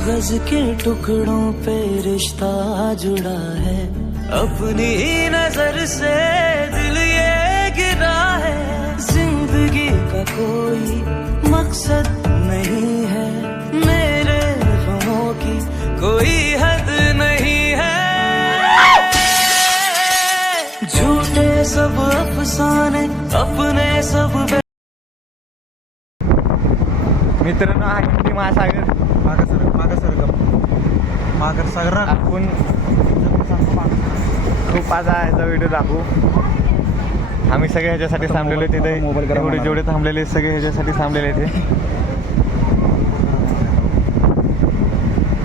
कागज के टुकड़ों पे रिश्ता जुड़ा है, अपनी ही नजर से दिल ये गिरा है। जिंदगी का कोई मकसद नहीं है, मेरे गमों की कोई हद नहीं है। झूठे सब अफसाने अपने सब। मित्रांनो, हा हिंदी महासागर मागर सागर आपण खूप आज ह्याचा व्हिडिओ दाखवू. आम्ही सगळे ह्याच्यासाठी थांबलेलो तिथे. एवढे जेवढे थांबलेले सगळे ह्याच्यासाठी थांबलेले ते.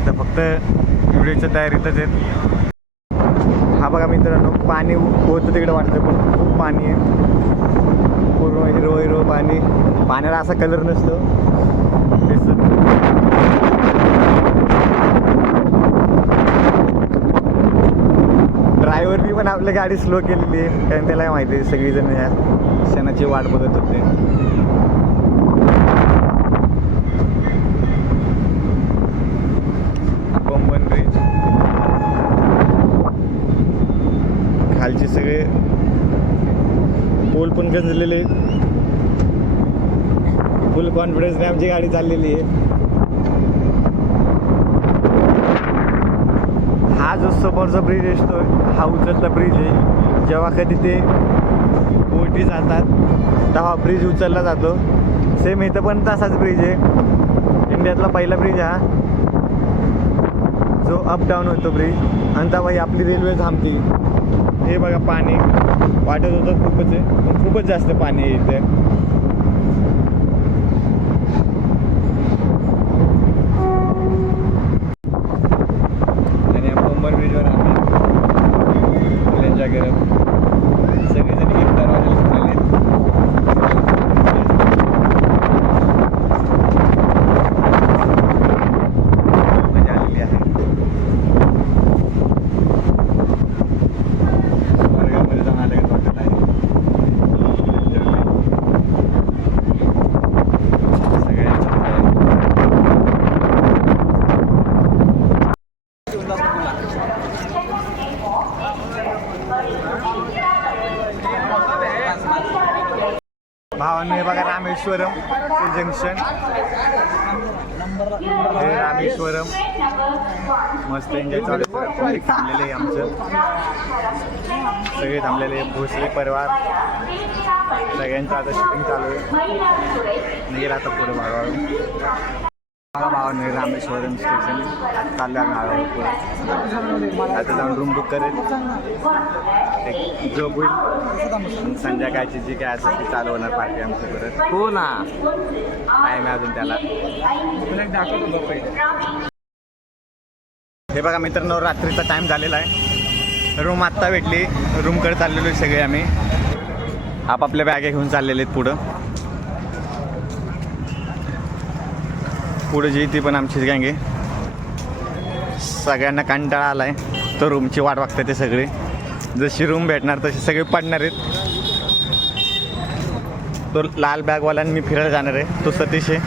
तर फक्त व्हिडिओच्या तयारीतच आहेत. हा बघा मित्रांनो, पाणी होतं तिकडे वाटतं, पण खूप पाणी आहे. पूर्ण हिरवं पाणी. पाण्याला असा कलर नसतो. ड्रायव्हरनी पण आपली गाडी स्लो केलेली आहे, कारण त्याला माहिती आहे सगळीजण या क्षणाची वाट बघत होते. पंबन ब्रिज खालचे सगळे पोल पण गंजलेले आहेत. फुल कॉन्फिडन्सने आमची गाडी चाललेली आहे. हा जो समोरचा ब्रिज असतो, हा उचलता ब्रिज आहे. जेव्हा कधी ते बोटी जातात तेव्हा ब्रिज उचलला जातो. सेम इथं पण तसाच ब्रिज आहे. इंडियातला पहिला ब्रिज हा, जो अप डाऊन होतो ब्रिज. आणि तेव्हा आपली रेल्वे थांबते. हे बघा पाणी वाटत होतं खूपच आहे, पण खूपच जास्त पाणी आहे इथे. ब्रिजवर आम्ही एन्जॉय करत सगळेजण एक दरवाजाला सुटलेले आहेत. मजा आलेली आहे. स्वर्गामध्ये जाऊन आलं वाटत आहे. सगळ्यांचं भावांनो, हे बघा रामेश्वरम जंक्शन. हे रामेश्वरम मस्त एन्जॉय चालू आहे. थांबलेले आहे आमचं, सगळे थांबलेले. भोसले परिवार सगळ्यांचं आता शूटिंग चालू आहे. निघेल आता पुढे भागावर. बघा भावांनो, हे रामेश्वरम स्टेशन चाललं आहे भागावर. आता जाऊन रूम बुक करेल, एक जॉब होईल. संध्याकाळची जी काय असेल ती चालू होणार पार्टी आमची परत. हो ना, टाईम आहे अजून त्याला. हे बघा मित्रांनो, रात्रीचा टाईम झालेला आहे. रूम आत्ता भेटली. रूमकडे चाललेलो आहे सगळे आम्ही. आपापल्या बॅगे घेऊन चाललेले आहेत पुढं. पुढे जी ती पण आमचीच गँग आहे. सगळ्यांना कंटाळा आला आहे, तर रूमची वाट बघते ते सगळे. जशी रूम भेटणार तसे सगळे पडणार आहेत. तो लाल बॅगवाल्यानं मी फिरायला जाणार आहे, तो सतीश आहे.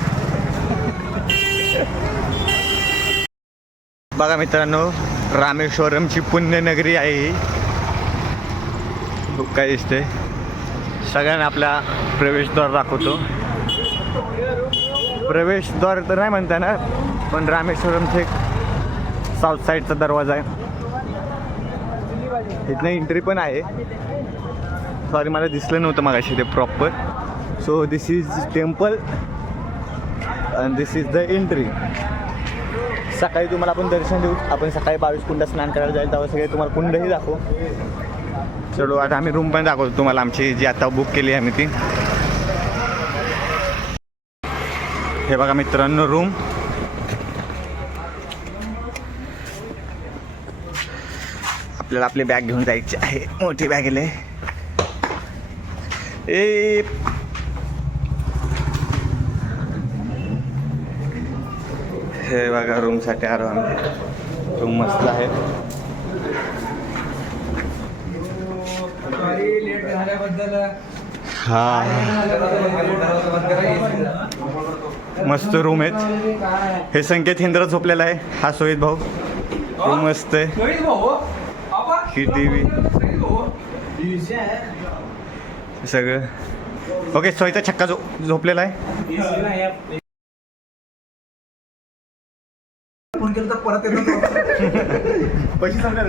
बघा मित्रांनो, रामेश्वरमची पुण्यनगरी आहे ही. काय दिसते. सगळ्यांना आपला प्रवेशद्वार दाखवतो. प्रवेशद्वार तर नाही म्हणता ना, पण रामेश्वरमचे साऊथ साईडचा दरवाजा आहे. इथनं एंट्री पण आहे. सॉरी, मला दिसलं नव्हतं मगाशी ते proper. So this is temple and this is the entry. सकाळी तुम्हाला आपण दर्शन देऊ. आपण सकाळी 22 कुंड स्नान करायला जाईल, तेव्हा सगळे तुम्हाला कुंडही दाखवू. चलो, आता आम्ही रूम पण दाखवतो तुम्हाला आमची, जी आता बुक केली आहे आम्ही ती. हे बघा मित्रांनो रूम. आपल्याला आपली बॅग घेऊन जायची आहे. मोठी बॅग आहे. हे बघा रूमसाठी आलो आम्ही. रूम मस्त आहे. हा मस्त रूम आहेत. हे संकेत हिंद्र झोपलेला आहे. हा सोहित भाऊ. रूम मस्त आहे. ही टीव्ही सगळं ओके. सोयीचा छक्का झोपलेला आहे. फोन केला तर परत येतो. पैसे संपले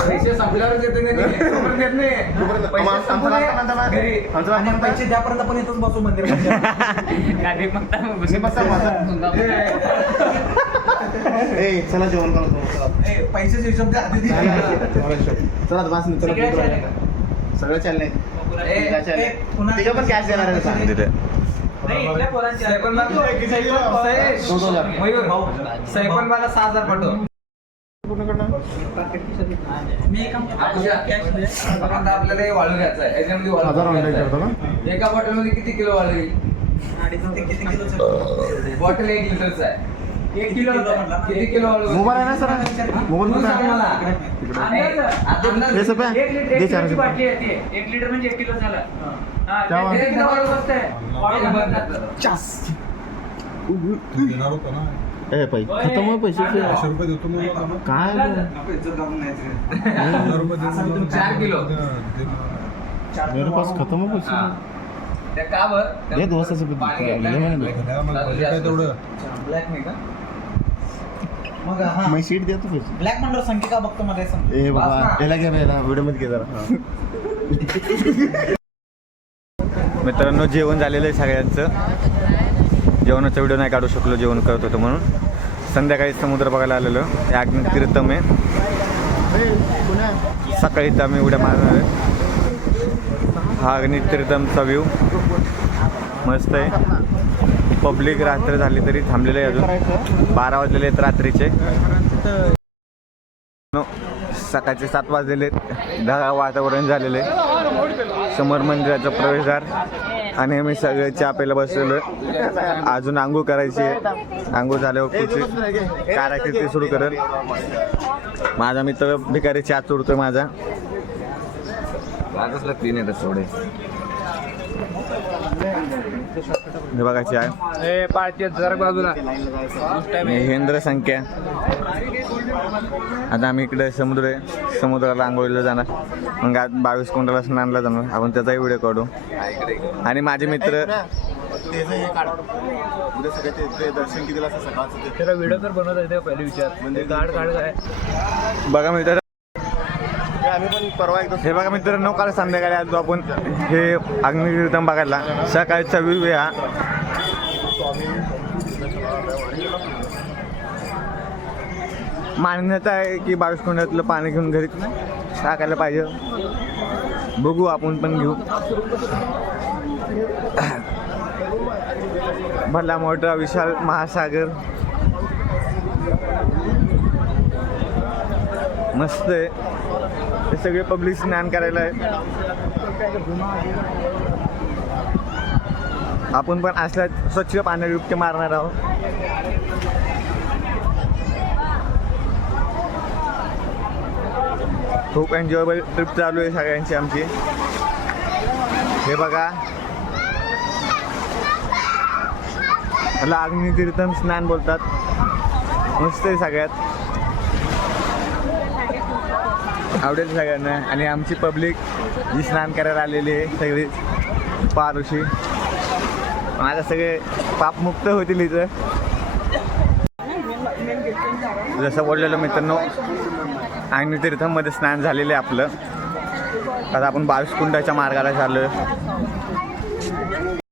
पैसे संपल्यावर देत नाही. पैसे द्यापर्यंत आपण येतोच बसू मंदिर. चला जेवण करतो. पैसे हिशोब द्या आधी. चला सगळं चाललंय. पण कॅश देणार आहे. सैपन मला 6,000 पाठव. आपल्याला हे वाळू घ्यायचं आहे. याच्यामध्ये वाळू एका बॉटल मध्ये किती किलो वाळू येईल? बॉटल 1 लिटरचा आहे. 1 किलो किती किलो वाळू? मोबाईल आहे ना सर? मोबाईल तू सांग मला. एक लिटर म्हणजे 1 किलो झाला. किती वाळू बसतंय? खतम हो पैसे काय 4 किलो. मेरे पास खतम हो पैसे. त्या का बरं? हे दोस्ताचे पाणी घेतलं. ब्लॅक नाही का? मग हा मी शीट देतो पैसे. ब्लॅक मंडळ संख्या का बघतो मध्ये ए बाबा याला घे याला व्हिडिओ मध्ये घे जरा. मित्रांनो जेवण झालेलं आहे सगळ्यांचं. जेवणाचा व्हिडिओ नाही काढू शकलो जेवण करत होतो म्हणून. संध्याकाळी समुद्र बघायला आलेलो. हे अग्नितीर्थम आहे. सकाळी तर आम्ही उड्या मारणार आहे. हा अग्नितीर्थमचा व्ह्यू मस्त आहे. पब्लिक रात्र झाली तरी थांबलेलं आहे. अजून 12 वाजलेले आहेत रात्रीचे. सकाळचे 7 वाजलेले आहेत. ढगाळ वातावरण झालेलं आहे. समोर मंदिराचा प्रवेशद्वार आणि आम्ही सगळे चहा प्यायला बसलेलो आहे. अजून आंघोळ करायची आहे. आंघोळ झाल्यावर पुढची कारकिर्दी सुरू करेल. माझा मित्र भिकारी चहा चोरतोय माझा. क्लीन येतात थोडे. हे बघा चहा. बाजूला हेंद्र संख्या. आता आम्ही इकडे समुद्र आहे. समुद्राला आंघोळीला जाणार. मग आज 22 कुंडाला स्नानला जाणार. आपण त्याचाही व्हिडिओ काढू. आणि माझे मित्र व्हिडिओ तर बनवत आहे पहिले विचार म्हणजे कार्ड काय बघा मित्र. हे बघा मित्रांनो काल संध्याकाळी आलो आपण हे अग्नितीर्थम बघायला. सकाळचा व्ह्यू आहे हा. मान्यता आहे की 22 कुंडातलं पाणी घेऊन घरी टाकायला पाहिजे. बघू आपण पण घेऊ. भला मोठा विशाल महासागर मस्त आहे. हे सगळे पब्लिक स्नान करायला आहे. आपण पण असल्या स्वच्छ पाण्यात डुबकी मारणार आहोत. खूप एन्जॉयबल ट्रिप चालू आहे सगळ्यांची आमची. हे बघा याला अग्नितीर्थम स्नान बोलतात. मस्त आहे सगळ्यात. आवडेल सगळ्यांना. आणि आमची पब्लिक जी स्नान करायला आलेली आहे सगळी पारुशी. माझा सगळे पापमुक्त होतील इथं. जसं बोललेलं मित्रांनो अग्नितीर्थममध्ये स्नान झालेलं आहे आपलं. आता आपण 22 कुंडाच्या मार्गाला चाललो.